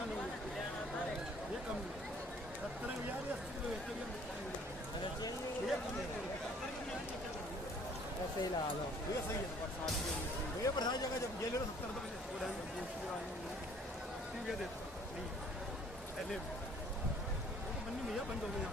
ये कम 70,000 या 80,000 ये कम ऐसे ही लगा दो। ये सही है। भैया बढ़ा जाएगा जब ये ले लो 70 तो ठीक है दे नहीं पहले वो तो बननी भैया बंद हो गई यहाँ